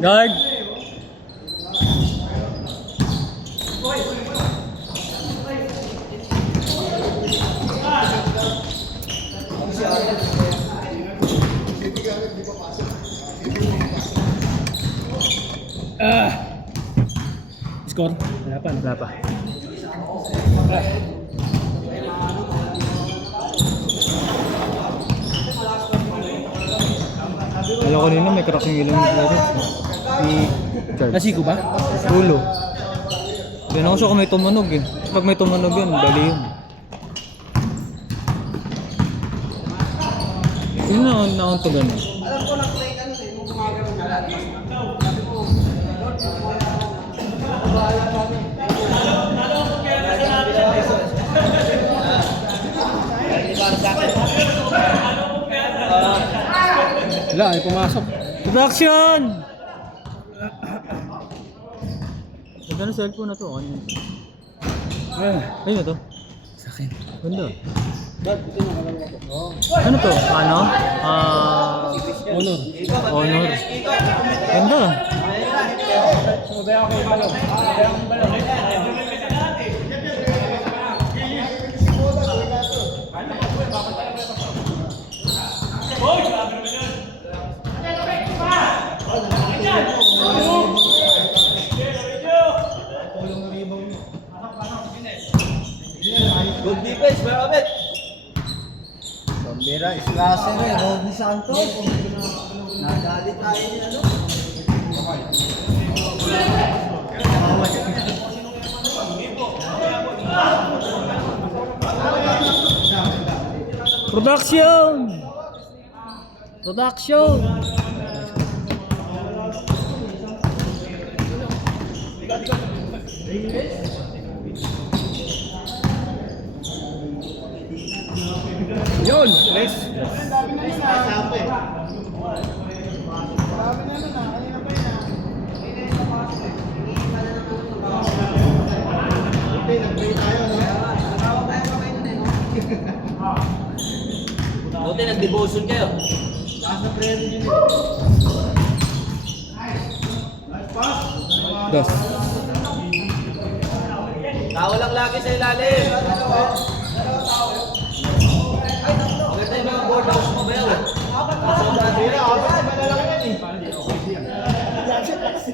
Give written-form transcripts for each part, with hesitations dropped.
Guard. Score? Wala pa. Wala pa. Alam ko nila may crack yung ilang nito. Nasiko ba? Ulo. Yan ako siya kung may tumunog eh. Pag may tumunog yun, bali yun. Yun na akong to gano'n. Alam ko lang play ano eh, kung gumagano na lahat. Sabi ko, bahala kami. Wala, ay pumasok. Production! Ganda na cellphone na to. Ayun na to. Sa akin. Ganda. Ano to? Ano? Honor. Honor. Ganda. Good defense, Barabet. Pambira, islasher eh, Rodney Santos. Nadali tayo niya, ano? Production! Production! Yun! Yes! Buti nag-devotion kayo. Dos. Tao lang lagi sa ilalim. Maganda yung mga board house mo ba yun?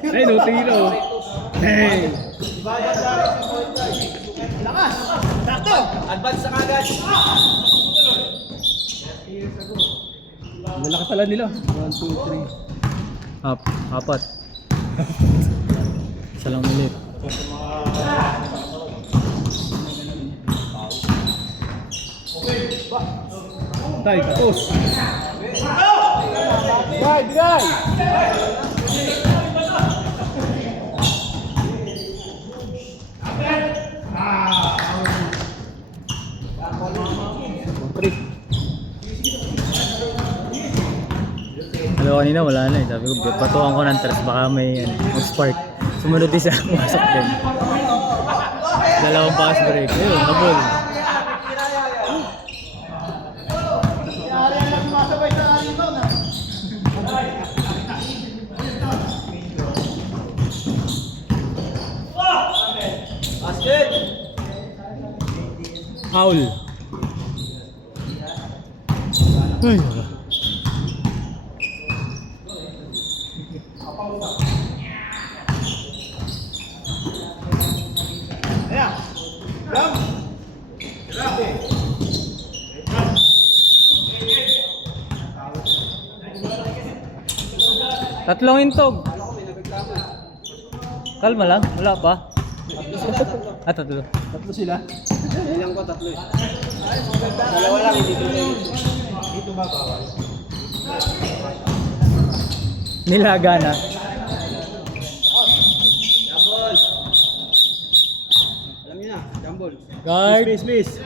Hey, no tiro. Hey! Lakas! Sakto! Advance sa kagad! Lalaki pala nila. 1, 2, 3. Apat. Isa lang ulit. Tay, tapos. Guy! Alam ko kanina wala na eh. Sabi ko, batuan ko ng tres, baka may spark. Sumunod isa, pumasok din. Dalawang pass break. Ayun, nabol. Basket! Foul. Ay, wala. Tatlong intog. Kalma lang, wala pa. Tatlo. Tatlo sila. Ilang ko, tatlo eh. Dalawa lang, hindi ko tayo. Dito ba bawal? Nilaga na. Jambol! Alam niyo na, jambol. Guard. Miss!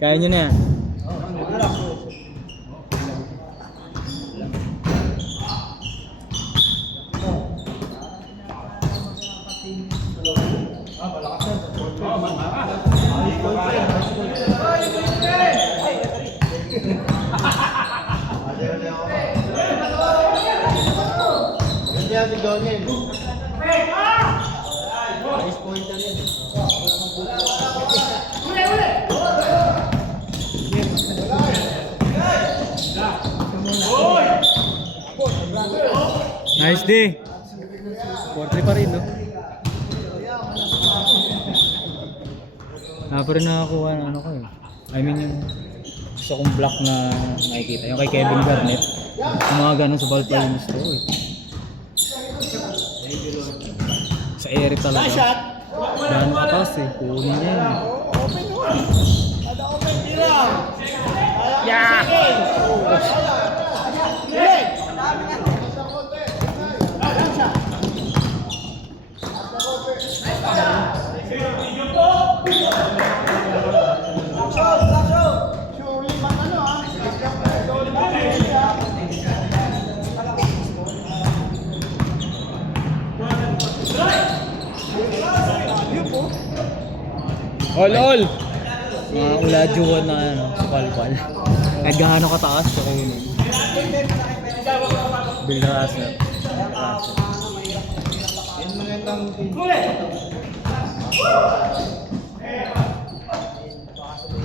Kaya nyo na yan. Donel. Nice pointer yan. Nice D. 4-3 pa rin, no? Pa rin nakakuha ng ano ko eh. I mean yung gusto kong block na nakikita. Yung kay Kevin Garnett. Yung mga ganun sa ball player gusto ko eh. Sa area talaga. Gano'n katas eh. Kunin niya yun. Yeah! All! Mga uladyuan na ano, sa palpal. Kahit gaano kataas, so kunin. Build Russell.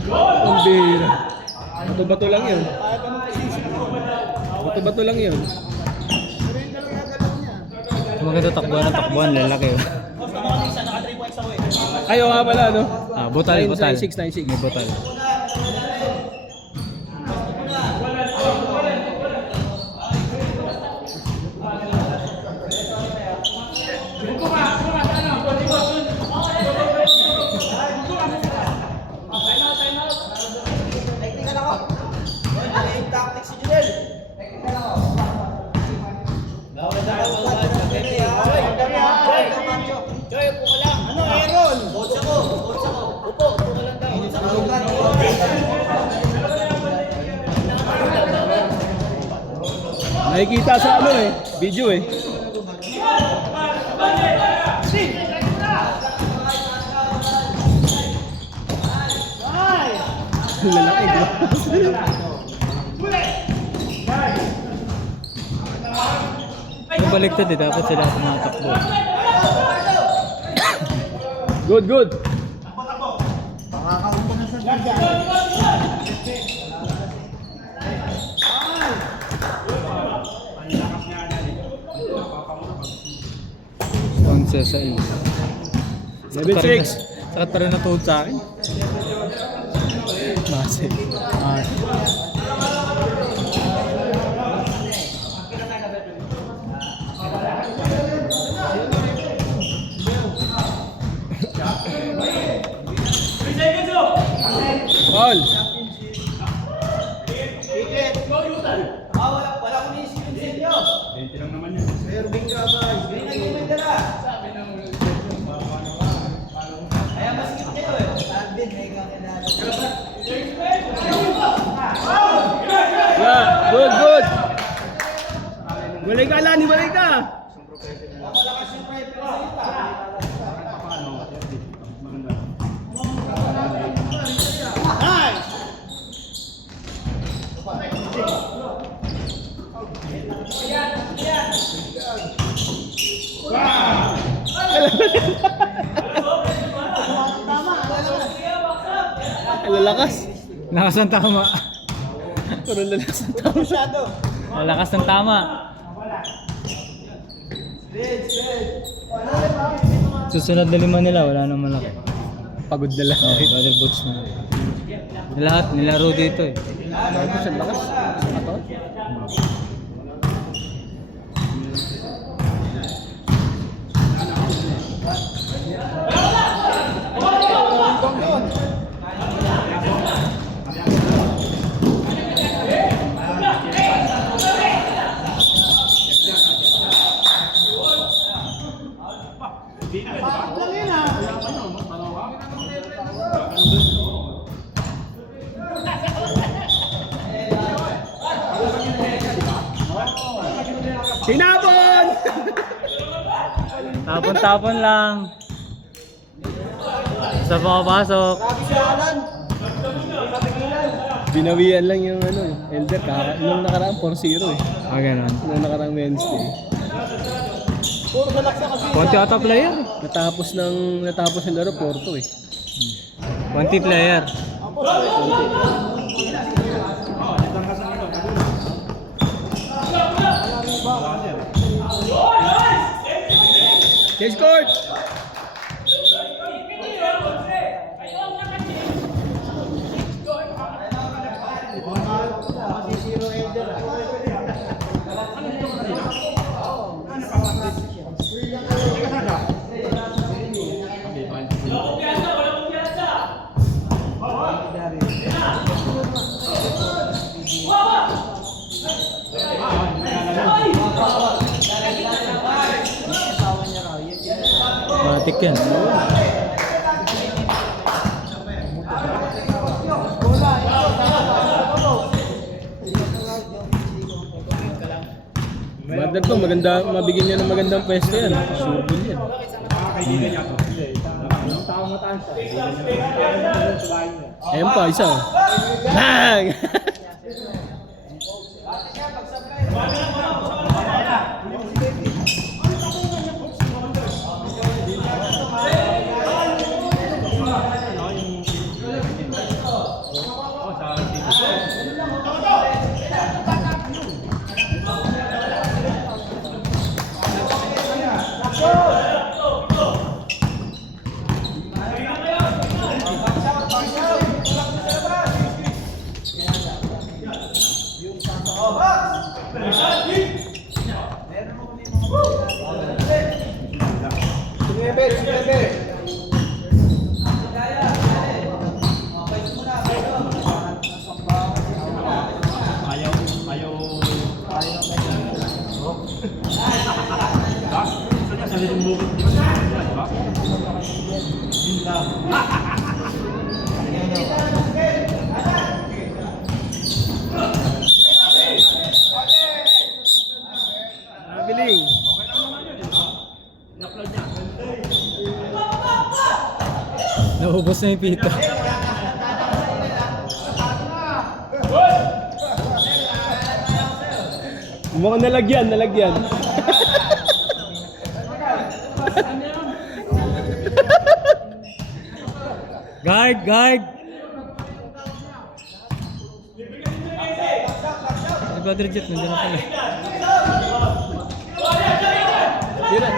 Ang bira. Bato-bato lang yun. Bato-bato lang yun. Maganda takbuhan, lalaki oh. Ayaw nga pala, no? Butal. 9-6. May butal. Nakikita sa ano eh, video eh. Lalaki bro. Baliktad eh, dapat sila tumatakbo. Good. Sponsor sa iyo. 7-6. Sakit pa rin natuod sa akin. Massive. All. Wala ko niisipin sa inyo. 20 lang naman yun. Sir, bingka ba? Kaya masikip kayo eh. Alvin, may kakilala. Yeah, good. Balay ka, Lani, balay ka. Malakas yung private salita. Lalakas. Lakas ng tama. Puro lalakas ang tao. Masyado. Lakas ng tama. Susunod na 5 nila, wala nang malaki. Pagod na lang. Battle boots na. Lahat, nilaro dito eh. Ito siya lakas. Ato. Sinabon! Tapon-tapon lang. Sa pumapasok. Binawian lang yung ano, Elder. Nung nakaraan 4-0 eh. Ganun. Nung nakaraan Wednesday. Puro sa laksa kasi. Konti ata player. Natapos yung laro, Porto eh. Konti player. Change court! Matik yan. Maganda to, maganda, mabigyan niya ng magandang pwesto yan. Sure ball yan. Kaibigan niya to. Ayun pa, isa. Bang! Nabiling. Naubos na yung pito. Mukhang nalagyan. Guard! Si Brother Jet, nandiyan na pala. Yun na.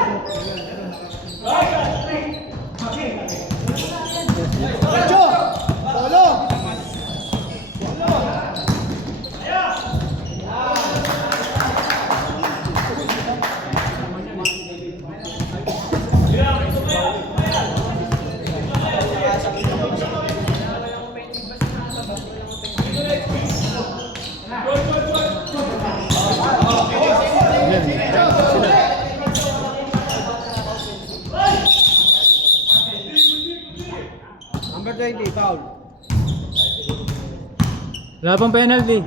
Number 20, foul. Wala pang penalty.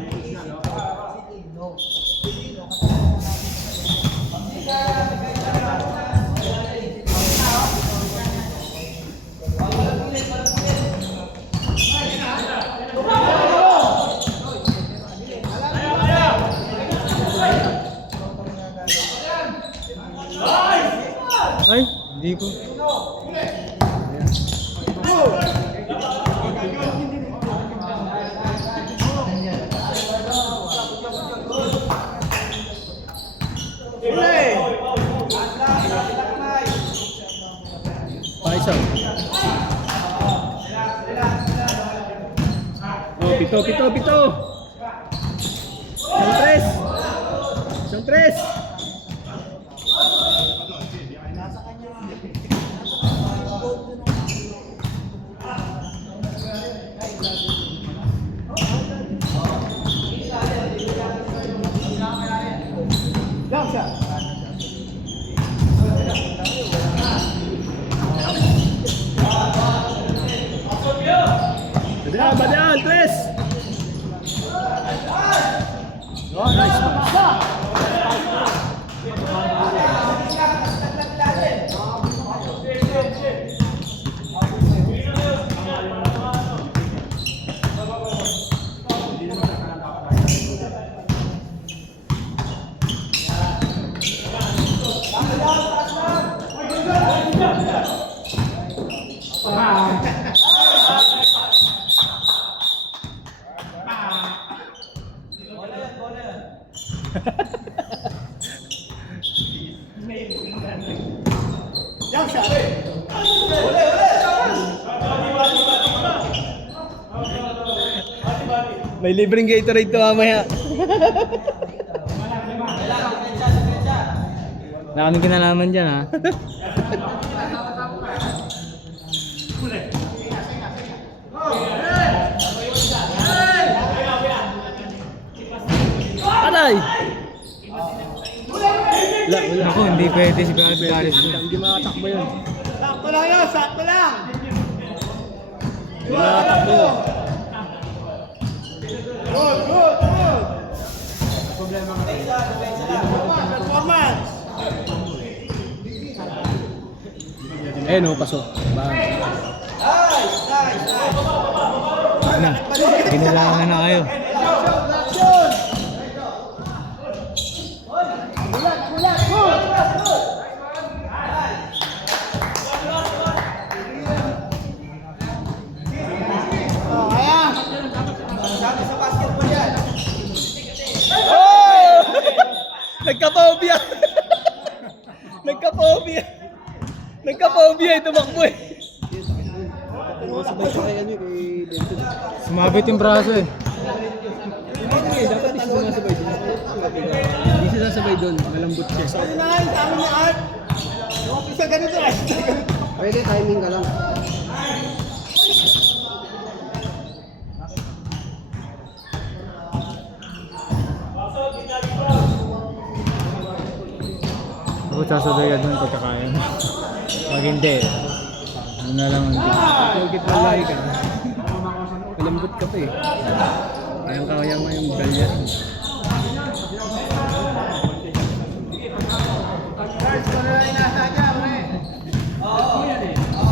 Ay, hindi ko. Paisa. Oh, pito. Isang tres. Badaan, tres. Nice. May libreng Gatorade to mamaya. Wala kaming kinalaman dyan ha. Patay! Ako, hindi pwede si Garis. Hindi makatakbo yun. Sakto lang yun, sakto lang. Hindi makatakbo yun. Good, good, good. Performance. Eh no, pasok. Bang. Na, ginulangan na kayo. Oh! Nagka-phobia! Nagka-phobia! Nagka-phobia, tumakbo eh. Sabay sa kay ano kay Benson. Sumabit yung braso eh. Dapat di siya sumasabay doon. Hindi siya sasabay doon, malambot siya. Ano na nga yung tama ni Art? Yung isa ganito ay. Pwede timing ka lang. Ako sasabay ka doon pagkakaya mo. Pag hindi, ano na lang ang Pagkit lalaki ka. Malambot ka pa eh. Kayang-kaya mo yung galya.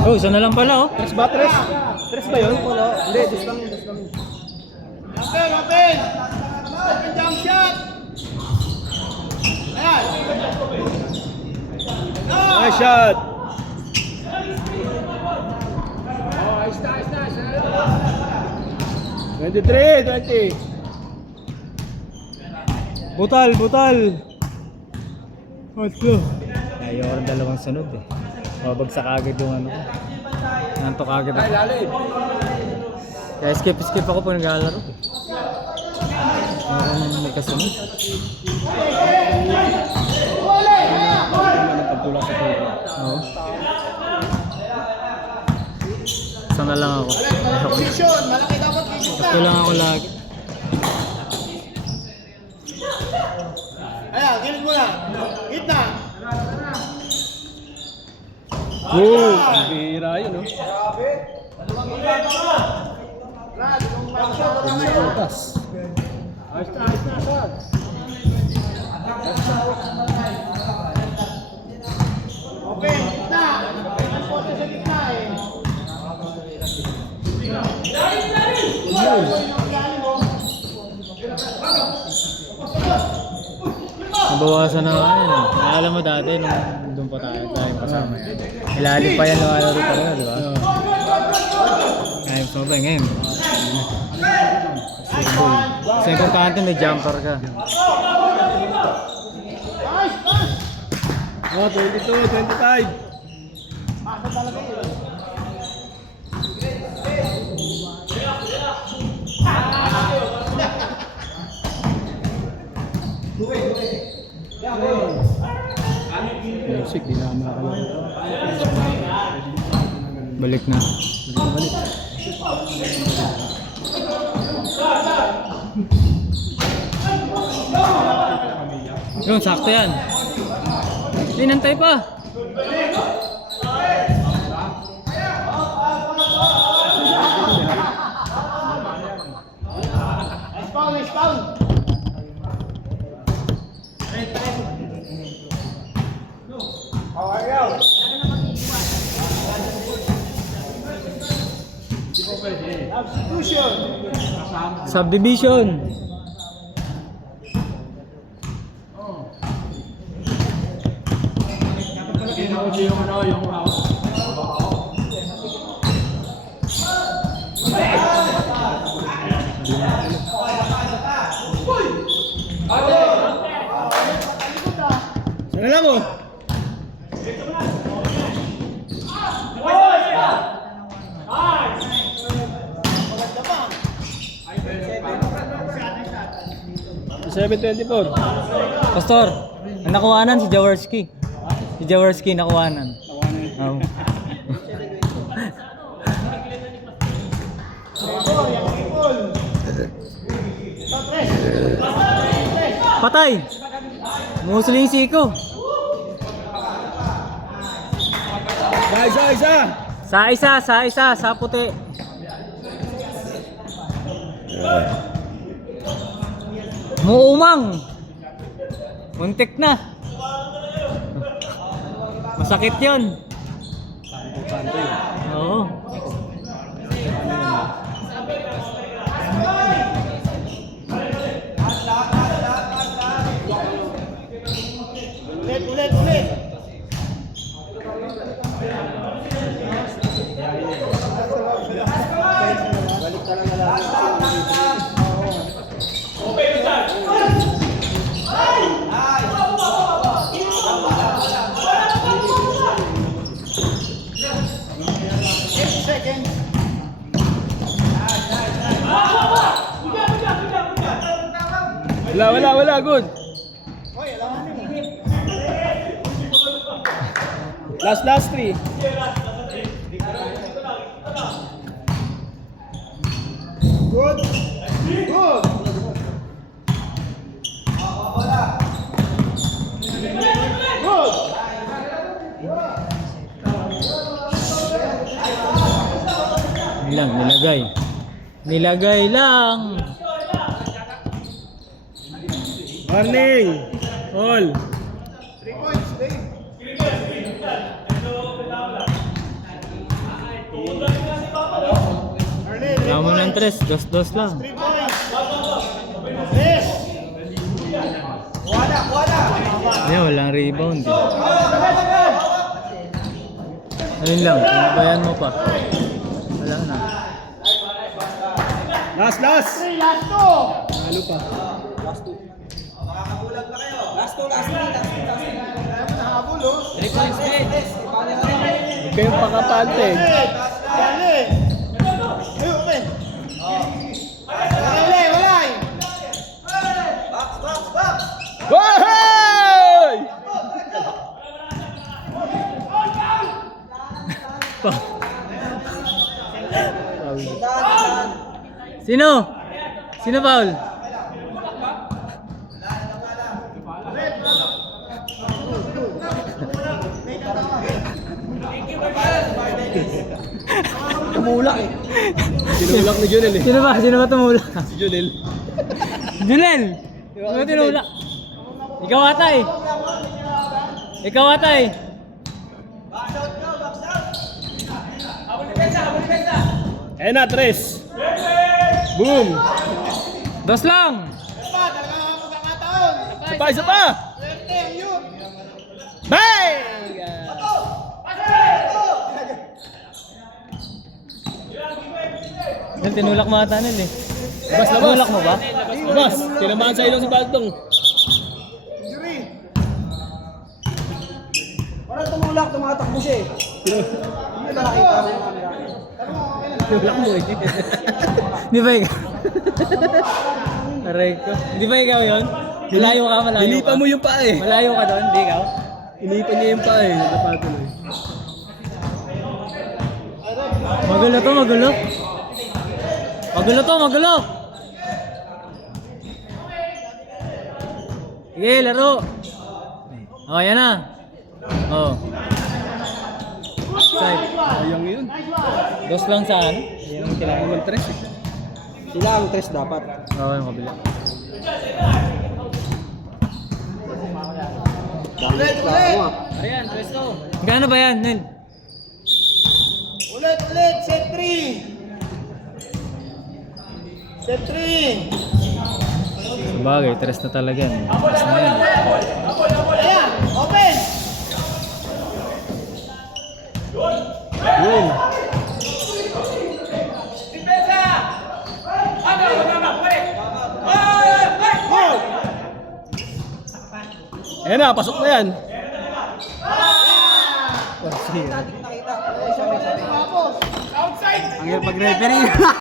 Oh, isa na lang pala oh. Tres ba? Tres? Tres ba yun? Hindi, just lang. Open, open. Open jump shot. Ayan. Nice shot! Ayos na, ayos na, ayos na. 23, 20. Butal, butal. Let's go. Ayaw ko rin dalawang sunod eh. Mabagsak agad yung ano ko. Nantok agad ako. lalim. Kaya skip ako pag naglalaro eh. Ayaw ko nang magkasunod. Pagtulak sa pulpo. Oo. Isa na lang ako. Ayaw ko. Position, malaki dapat position Sakto lang ako lagi. Ayan, gilid mo na. Hit na. Wow! Ang bihira yun, no? Putas. Ayos na, ayos na, sir. Open, gitna. Ang poste sa gitna eh. Nabawasan na nga yun. Naalala mo dati nung doon pa tayo kasama yan. Ilalim pa yan lumalaro pa rin, di ba? Ngayon, sabay ngayon. Football. Sa importante may jumper ka. Oh, 22, 25. Music, di na makakalala. Balik na. Balik. Yun, sakto yan. Inantay pa. Spawn, spawn. Substitution. Subdivision. mo. Seven 24. Pastor, ang nakuhanan si Jaworski. Si Jaworski nakuhanan. Oo. Patay! Musling siko. Isa. Sa puti. Muumang. Muntik na. Masakit 'yon. Oo. Ulit. Balik ka lang na lang. Wala, good. Last 3. Good. Nilagay lang. Warning. All. 3 points, Dave. Wala mo ng 3, dos lang. 3 points. Yes. Yan, walang rebound. Ayun lang, bayan mo pa. Wala na. Last. Last 2. Ano pa? Nahabol, oh. 3 points din. Huwag kayong pakapante. Dali. Ay, open. Wala. Hoy! Sino foul? Tumulak eh. Tinulak ni Junel eh. Sino ba tumulak? Si Junel. Junel! Sino tinulak? Ikaw atay! Ayan na, 3. Boom! Dos lang! Isa pa! Bang! Nel, tinulak mo ata Nel eh. Labas! Tinulak mo ba? Labas! Tinamaan sa ilong si Baldong. Parang tumulak, tumatakbo siya eh. Hindi ba nakita mo yung camera? Tinulak mo eh. Di ba ikaw? Aray ko. Di ba ikaw yun? Malayo ka. Hinipan mo yung paa eh. Malayo ka doon, di ikaw? Hinipan niya yung paa eh. Napatuloy. Magulo. Sige, laro. Oh, yan na. Oh. Side. Sayang yun. Dos lang sa ano? Yan ang kailangan mo. 3 eh. Sila ang 3 dapat. Oo, yung kabila. Ulit. Ayan, presto. Gano ba yan, Nel? Ulit. Set 3. Set 3. Sabagay, tres na talaga yan. Tres na yan. Ayan, open. Yun. Ayan na, pasok na yan. Oh, zero. Nakita. Ay, sorry. Ang hirap pag-referee.